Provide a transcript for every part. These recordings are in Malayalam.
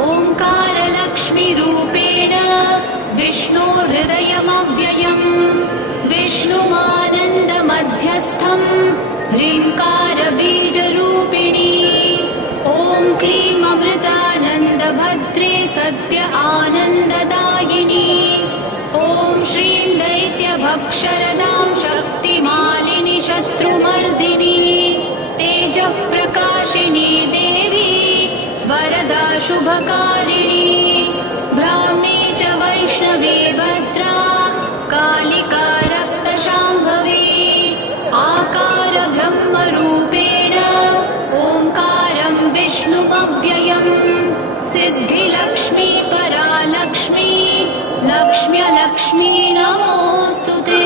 ओंकारलक्ष्मीरूपेण विष्णोर्हृदयमव्ययम् विष्णुमानन्दमध्यस्थं ह्रीङ्कारबीजरूपिणी ॐ क्लीं अमृतानन्दभद्रे सत्य आनन्ददायिनी ॐ श्रीं दैत्यभक्षरदां शक्तिमालिनि शत्रुमर्दिनी तेजःप्रकाशिनी देवी वरदा शुभकारिणी ब्राह्मी च वैष्णवी भद्रा कालिका रक्तशाम्भवी आकार ब्रह्मरूपेण ओंकारं विष्णुमव्ययम् सिद्धिलक्ष्मी परालक्ष्मी लक्ष्म्यलक्ष्मी नमोऽस्तुते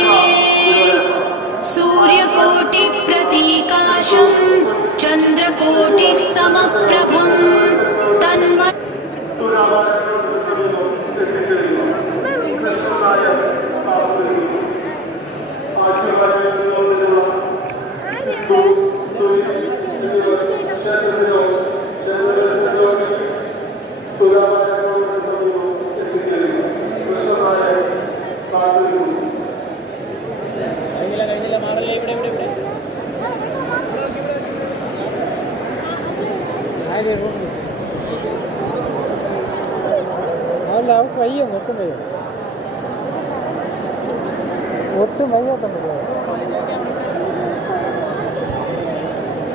सूर्यकोटिप्रतीकाशं चन्द्रकोटिसमप्रभं तन्मत् അല്ല അവൾക്ക് വയ്യ ഒട്ടും വയ്യ ഒട്ടും വയ്യാത്തുണ്ടല്ലോ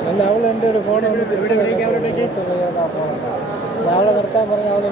അല്ല അവൾ എൻ്റെ ഒരു ഫോൺ വന്നിട്ട് വയ്യാത്ത ആ ഫോൺ അവളെ നിർത്താൻ പറഞ്ഞാൽ അവളെ